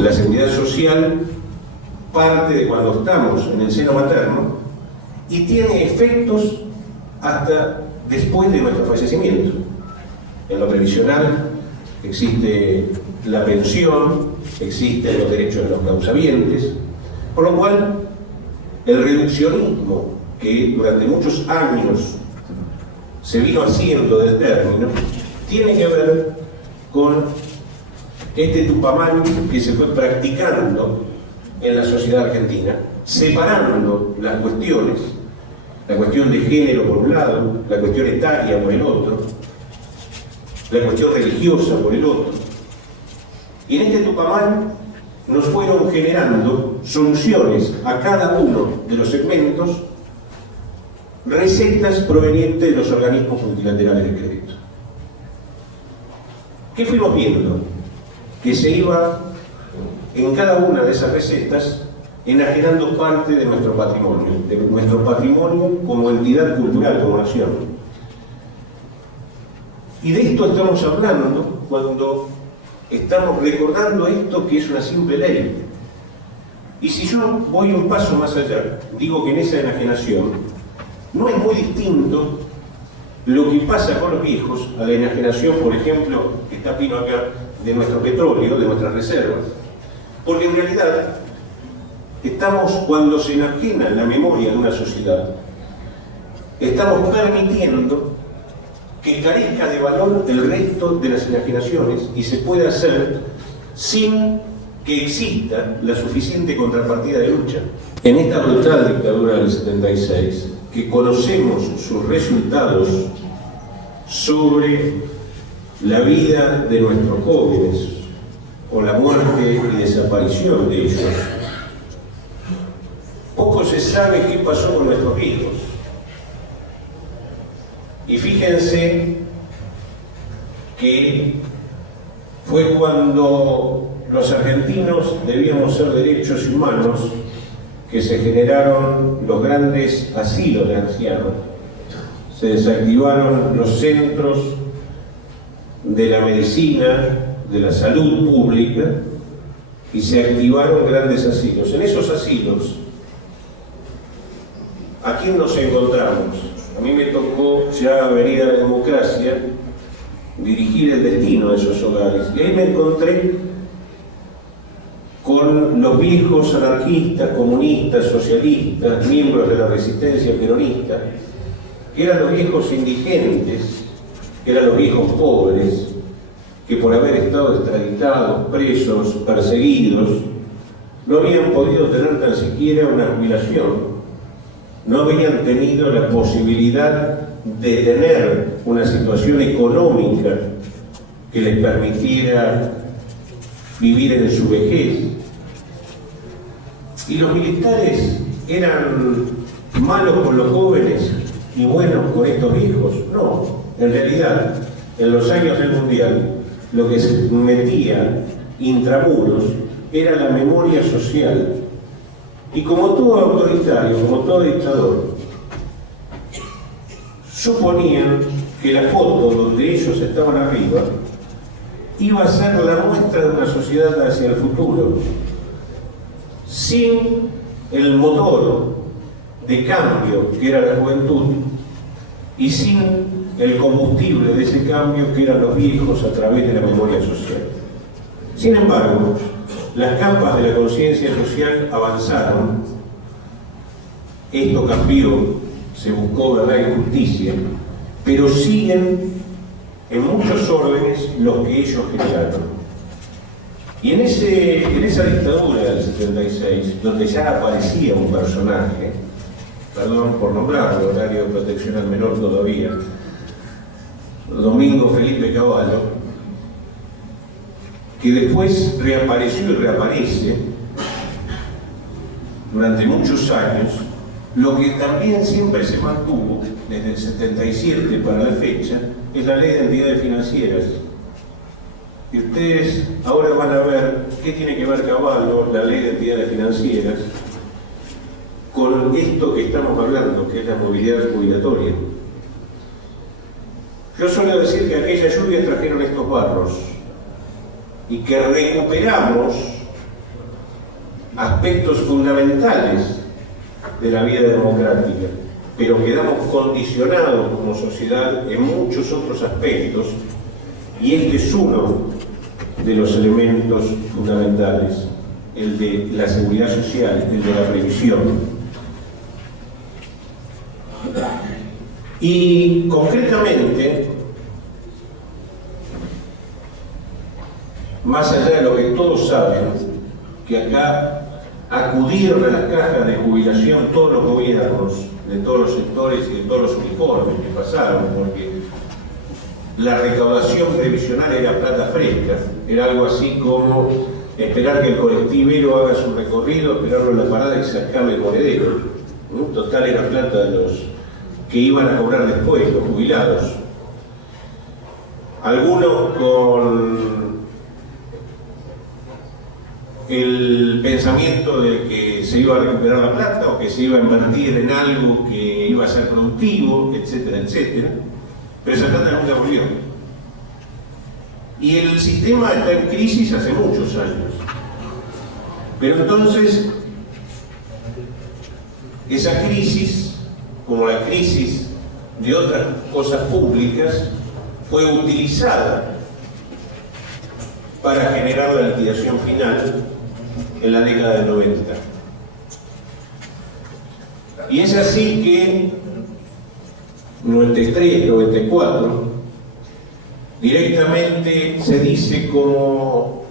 La seguridad social parte de cuando estamos en el seno materno y tiene efectos hasta después de nuestro fallecimiento. En lo previsional existe la pensión, existen los derechos de los causavientes, por lo cual el reduccionismo que durante muchos años se vino haciendo del término tiene que ver con este tupamán que se fue practicando en la sociedad argentina, separando las cuestiones, la cuestión de género por un lado, la cuestión etaria por el otro, la cuestión religiosa por el otro. Y en este tupamán nos fueron generando soluciones a cada uno de los segmentos, recetas provenientes de los organismos multilaterales de crédito. ¿Qué fuimos viendo? Que se iba en cada una de esas recetas enajenando parte de nuestro patrimonio como entidad cultural, como nación. Y de esto estamos hablando cuando estamos recordando esto que es una simple ley. Y si yo voy un paso más allá, digo que en esa enajenación no es muy distinto lo que pasa con los viejos a la enajenación, por ejemplo, que está Pino acá, de nuestro petróleo, de nuestras reservas. Porque en realidad estamos, cuando se enajena la memoria de una sociedad, estamos permitiendo que carezca de valor el resto de las enajenaciones y se puede hacer sin que exista la suficiente contrapartida de lucha. En esta brutal dictadura del 76, que conocemos sus resultados sobre la vida de nuestros jóvenes o la muerte y desaparición de ellos, poco se sabe qué pasó con nuestros hijos. Y fíjense que fue cuando los argentinos debíamos ser derechos humanos que se generaron los grandes asilos de ancianos. Se desactivaron los centros de la medicina, de la salud pública, y se activaron grandes asilos. En esos asilos, ¿a quién nos encontramos? A mí me tocó ya venir a la democracia, dirigir el destino de esos hogares, y ahí me encontré con los viejos anarquistas, comunistas, socialistas, miembros de la resistencia peronista, que eran los viejos indigentes, que eran los viejos pobres, que por haber estado extraditados, presos, perseguidos, no habían podido tener tan siquiera una jubilación, no habían tenido la posibilidad de tener una situación económica que les permitiera vivir en su vejez. Y los militares eran malos con los jóvenes y buenos con estos viejos. No, en realidad, en los años del Mundial, lo que se metía intramuros era la memoria social. Y como todo autoritario, como todo dictador, suponían que la foto donde ellos estaban arriba iba a ser la muestra de una sociedad hacia el futuro, sin el motor de cambio que era la juventud y sin el combustible de ese cambio que eran los viejos a través de la memoria social. Sin embargo, las capas de la conciencia social avanzaron, esto cambió, se buscó verdad y justicia, pero siguen en muchos órdenes los que ellos generaron. Y en esa dictadura del 76, donde ya aparecía un personaje, perdón por nombrarlo, horario de protección al menor todavía, Domingo Felipe Cavallo, que después reapareció y reaparece durante muchos años, lo que también siempre se mantuvo desde el 77 para la fecha es la ley de entidades financieras. Y ustedes ahora van a ver qué tiene que ver Cavallo, la ley de entidades financieras, con esto que estamos hablando, que es la movilidad jubilatoria. Yo suelo decir que aquellas lluvias trajeron estos barros y que recuperamos aspectos fundamentales de la vida democrática, pero quedamos condicionados como sociedad en muchos otros aspectos, y este es uno de los elementos fundamentales, el de la seguridad social, el de la previsión. Y concretamente, más allá de lo que todos saben, que acá acudieron a las cajas de jubilación todos los gobiernos, de todos los sectores y de todos los uniformes que pasaron, porque la recaudación previsional era plata fresca, era algo así como esperar que el colectivero haga su recorrido, esperarlo en la parada y sacarle el monedero. Total era plata de los que iban a cobrar después, los jubilados. Algunos con el pensamiento de que se iba a recuperar la plata o que se iba a invertir en algo que iba a ser productivo, etcétera, etcétera. Pero esa plata nunca volvió. Y el sistema está en crisis hace muchos años. Pero entonces, esa crisis, como la crisis de otras cosas públicas, fue utilizada para generar la liquidación final en la década del 90. Y es así que 93, 94, directamente se dice como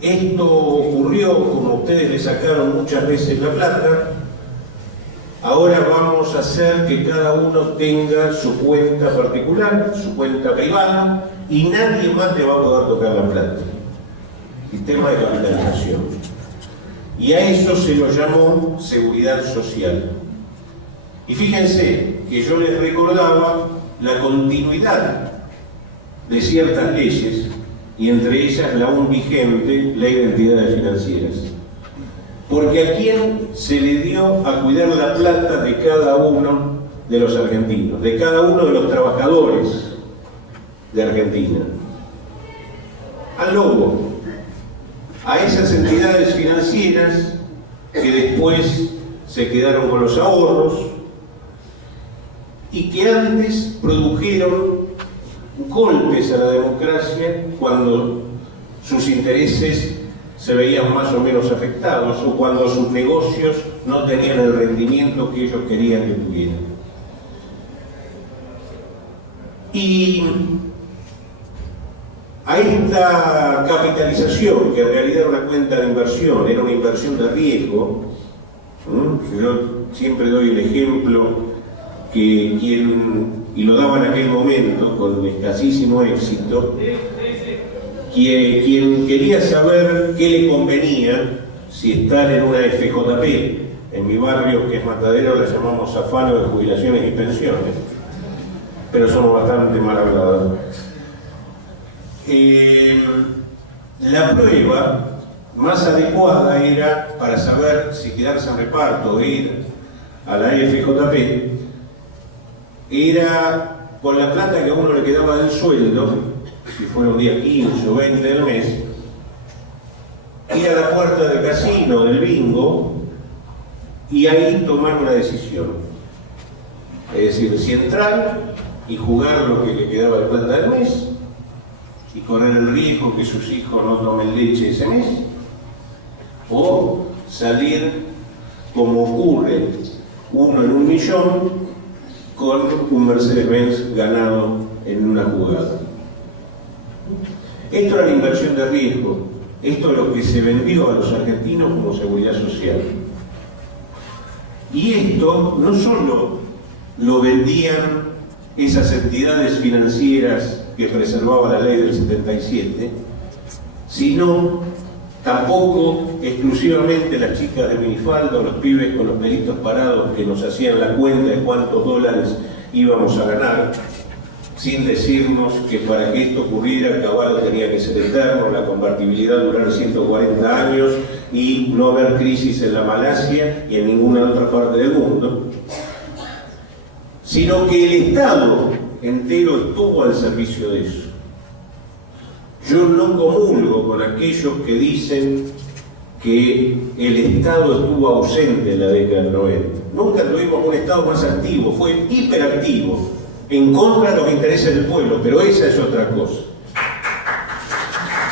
esto ocurrió, como ustedes le sacaron muchas veces la plata, ahora vamos a hacer que cada uno tenga su cuenta particular, su cuenta privada, y nadie más le va a poder tocar la plata. Sistema de capitalización. Y a eso se lo llamó seguridad social. Y fíjense que yo les recordaba la continuidad de ciertas leyes, y entre ellas la aún vigente Ley de Entidades Financieras. Porque ¿a quién se le dio a cuidar la plata de cada uno de los argentinos, de cada uno de los trabajadores de Argentina? Al lobo, a esas entidades financieras que después se quedaron con los ahorros y que antes produjeron golpes a la democracia cuando sus intereses se veían más o menos afectados o cuando sus negocios no tenían el rendimiento que ellos querían que tuvieran. Y a esta capitalización, que en realidad era una cuenta de inversión, era una inversión de riesgo, yo siempre doy el ejemplo que y lo daba en aquel momento con escasísimo éxito, quien quería saber qué le convenía, si estar en una FJP, en mi barrio que es Matadero la llamamos afano de jubilaciones y pensiones, pero somos bastante mal hablados. La prueba más adecuada era, para saber si quedarse en reparto o ir a la FJP, era con la plata que a uno le quedaba del sueldo, si fuera un día 15 o 20 del mes, ir a la puerta del casino, del bingo, y ahí tomar una decisión. Es decir, si entrar y jugar lo que le quedaba de plata del mes, y correr el riesgo que sus hijos no tomen leche ese mes, o salir como ocurre, uno en 1.000.000 con un Mercedes-Benz ganado en una jugada. Esto era la inversión de riesgo, esto es lo que se vendió a los argentinos como seguridad social. Y esto no solo lo vendían esas entidades financieras que preservaba la ley del 77, sino tampoco exclusivamente las chicas de minifalda o los pibes con los pelitos parados que nos hacían la cuenta de cuántos dólares íbamos a ganar, sin decirnos que para que esto ocurriera Caballo tenía que ser eterno, la convertibilidad durar 140 años y no haber crisis en la Malasia y en ninguna otra parte del mundo, sino que el Estado entero estuvo al servicio de eso. Yo no comulgo con aquellos que dicen que el Estado estuvo ausente en la década del 90. Nunca tuvimos un Estado más activo, fue hiperactivo, en contra de los intereses del pueblo, pero esa es otra cosa.